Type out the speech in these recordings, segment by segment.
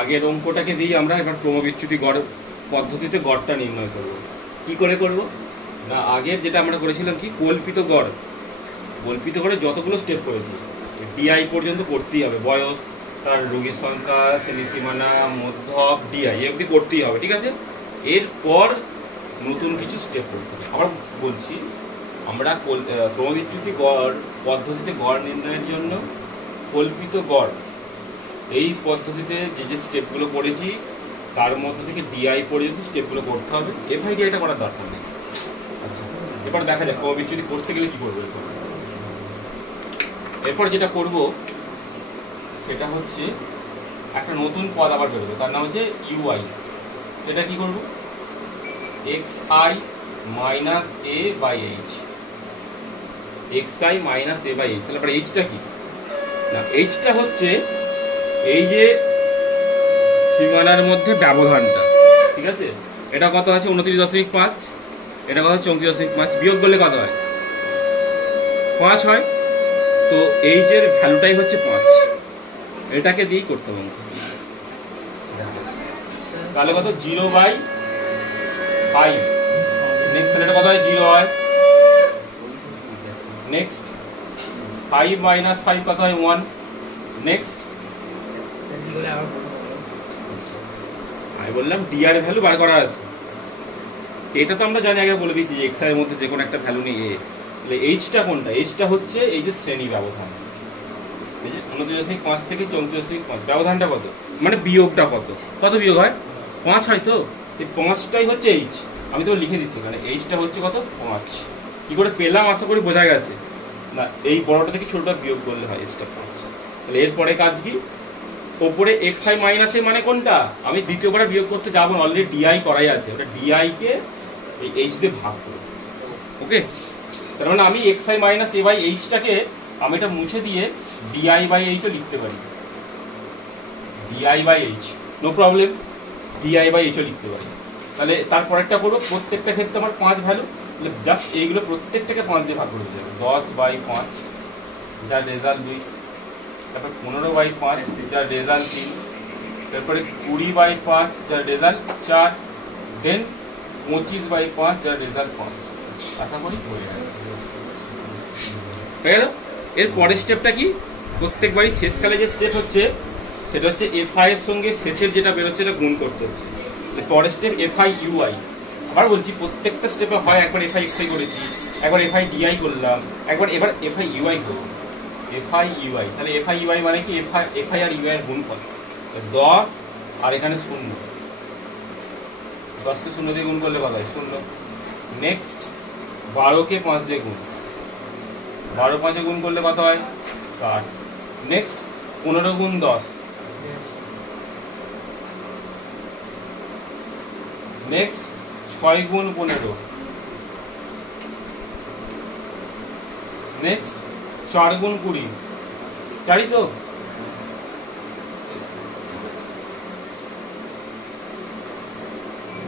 আগের অঙ্কটাকে দিয়ে আমরা এবার ক্রমবিচ্যুতি গড় পদ্ধতিতে গড়টা নির্ণয় করব। কি করে করব না, আগের যেটা আমরা করেছিলাম কি কল্পিত গড়, কল্পিত গড়ে যতগুলো স্টেপ করেছি ডিআই পর্যন্ত করতেই হবে, বয়স, তার রোগীর সংখ্যা, শ্রেণীসীমানা, মধ্যক, ডিআই অবধি করতেই হবে, ঠিক আছে। এরপর নতুন কিছু স্টেপ করতে হবে। আবার বলছি, আমরা ক্রমবিচ্যুতি গড় পদ্ধতিতে গড় নির্ণয়ের জন্য কল্পিত গড় এই পদ্ধতিতে যে যে স্টেপগুলো করেছি তার মধ্যে থেকে ডিআই পর্যন্ত স্টেপগুলো করতে হবে, এফআইডিআইটা করার দরকার নেই। আচ্ছা, এবার দেখা যাক ক্রমবিচ্যুতি করতে গেলে কী করবো। এরপর যেটা করব সেটা হচ্ছে একটা নতুন পদ আবার বেরোবে, তার নাম হচ্ছে ইউআই। এটা কি করব, X I minus A by H, X I minus A by H. তাহলে এবার এইচটা কি না, এইচটা হচ্ছে এই যে সীমানার মধ্যে ব্যবধানটা, ঠিক আছে। এটা কত আছে 29.5, এটা কত হচ্ছে 29.5, বিয়োগ করলে কত হয় 5 হয়। তো এইচের ভ্যালুটাই হচ্ছে 5, এটাকে দিয়েই করতে হবে। তাহলে কত 0/5, নেক্সট এটা কত হয় 0 হয়। নেক্সট 5 - 5 কত হয় 1। নেক্সট আমি বললাম ডি আর ভ্যালু বার করা আছে, এটা তো আমরা জানি, আগে বলে দিচ্ছি যে এক্স এর মধ্যে যে কোনো একটা ভ্যালু নিয়ে তাহলে এইচটা কোনটা, এইচটা হচ্ছে এই যে শ্রেণী ব্যবধান, এই যে 29.5 থেকে 34.5 ব্যবধানটা কত, মানে বিয়োগটা কত, কত বিয়োগ হয় 5 হয়। তো এই 5টাই হচ্ছে এইচ, আমি তো লিখে দিচ্ছি এখানে এইচটা হচ্ছে কত 5। কি করে পেলাম আশা করি বোঝা গেছে না, এই বড়টা থেকে ছোটটা বিয়োগ করলে হয় এইচটা 5। তাহলে এরপরে কাজ কি, ওপরে এক্স আই মাইনাস এ মানে কোনটা, আমি দ্বিতীয়বারে বিয়োগ করতে যাবো না, অলরেডি ডিআই করাই আছে, ওটা ডিআই কে এই এইচ দিয়ে ভাগ করব। ওকে, তার মানে আমি X I minus A by এইচটাকে আমি এটা মুছে দিয়ে ডিআই বাই এইচও লিখতে পারি, D I by H, no problem, D I by H O লিখতে পারি। তাহলে তারপরেরটা করবো, প্রত্যেকটা ক্ষেত্রে আমার 5 ভ্যালু, জাস্ট এইগুলো প্রত্যেকটাকে 5 দিয়ে ভাগ করে দিতে হবে। 10/5 যার রেজাল্ট 2, তারপর 15/5 যার রেজাল্ট 3, তারপরে 20/5 যার রেজাল্ট 4, দেন 25/5 যার রেজাল্ট 5। আশা করি হয়ে গেল। এর পরের স্টেপটা কি, প্রত্যেকবারই শেষকালে যে স্টেপ হচ্ছে সেটা হচ্ছে এফআই এর সঙ্গে শেষের যেটা বেরোচ্ছে এটা গুণ করতে হচ্ছে। পরের স্টেপ এফআই ইউআই। আবার বলছি, প্রত্যেকটা স্টেপে হয় একবার এফআই এক্সআই করেছি, একবার এফআই ডিআই করলাম, এবার এফআই ইউআই করবো, এফআই ইউআই। তাহলে এফআই ইউআই মানে কি, এফআই আর ইউআই এর গুণফল 10 আর এখানে 0, 10কে 0 দিয়ে গুণ করলে কত হয় 0। নেক্সট 12কে 5 দিয়ে গুণ, 12 5 গুণ করলে কত হয় 60। নেক্সট 15 গুণ 10, নেক্সট 6 গুণ 15, নেক্সট 4 গুণ 20, 4ই তো।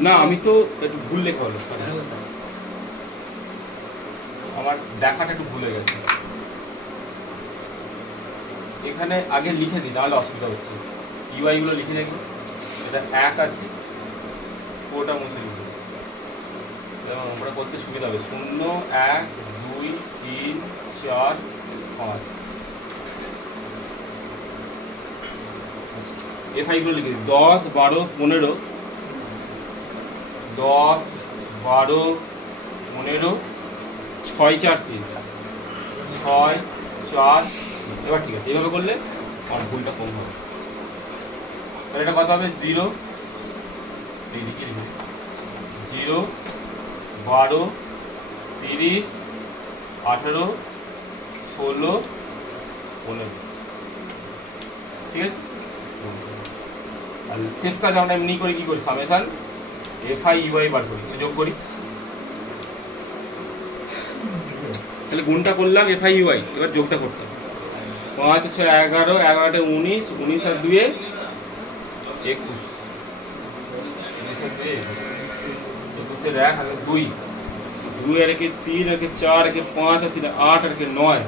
না আমি তো একটু ভুল লেখা হলো, আমার দেখাটা একটু ভুলে গেছে, এখানে আগে লিখে দিই তাহলে অসুবিধা হচ্ছে। ইউআই গুলো লিখে দেখি, এটা 1 আছে, ওটা মুছে লিখে আমরা করতে সুবিধা হবে। 0 1 2 3 4 5, এফআই গুলো লিখে দিই 10 12 15, 10 12 15, 6 4 3, 6 4। এবার ঠিক আছে, এইভাবে করলে আমার ভুলটা কম হবে। তাহলে এটা কত হবে 0 0 12 30 18 16 15, ঠিক আছে। আর শেষ কাজ আমরা এমনি করে কি করি, সামেশন এফআই ইউআই বার করি, যোগ করি। তাহলে গুণটা করলাম এফআই ইউআই, এবার যোগটা করতে হবে। 5 6 11, 11 19, 19 আর 2 21, 21 1 আর 2, 2 আর 1 3, 1 4, 1 5 আর 3 8 আর 9,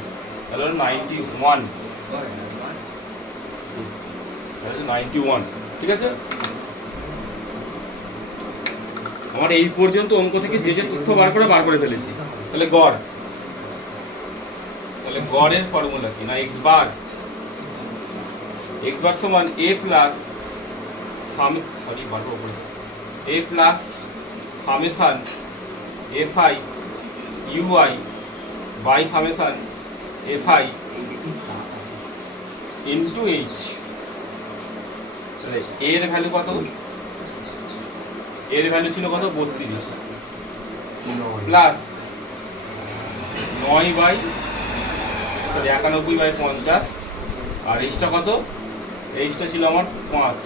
তাহলে 91, 91। ঠিক আছে? আমার এই পর্যন্ত অঙ্ক থেকে যে যে তথ্য বার করে ফেলেছি। তাহলে গড়, তাহলে গড়ের ফর্মুলা কি না এক্স বার সমান a plus a plus summation fi ui by summation fi into h। তাহলে এর ভ্যালু কত? এর ভ্যালু ছিল কত? 32 প্লাস 9 বাই 91 বাই 50, আর এইচটা কত? এইচটা ছিল আমার 5,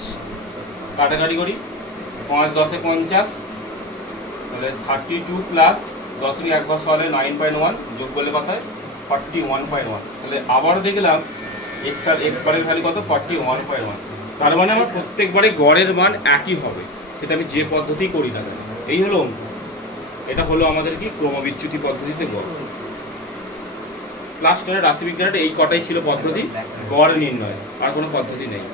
কাটাকাটি করি 5 10 50, তাহলে 32 প্লাস 10 এর 1 ঘর সহলে 9.1 যোগ করলে কত হয়? 41.1। তাহলে আবারও দেখলাম এক্স আর এক্স বারের ভ্যালু কত? 41.1। তার মানে আমার প্রত্যেকবারে গড়ের মান একই হবে, সেটা আমি যে পদ্ধতি করি না কেন। এই হলো অঙ্ক। এটা হলো আমাদের কি ক্রমবিচ্যুতি পদ্ধতিতে গড়। ক্লাস 10 রাশিবিজ্ঞানের এই কটাই ছিল পদ্ধতি গড় নির্ণয়, আর কোনো পদ্ধতি নেই।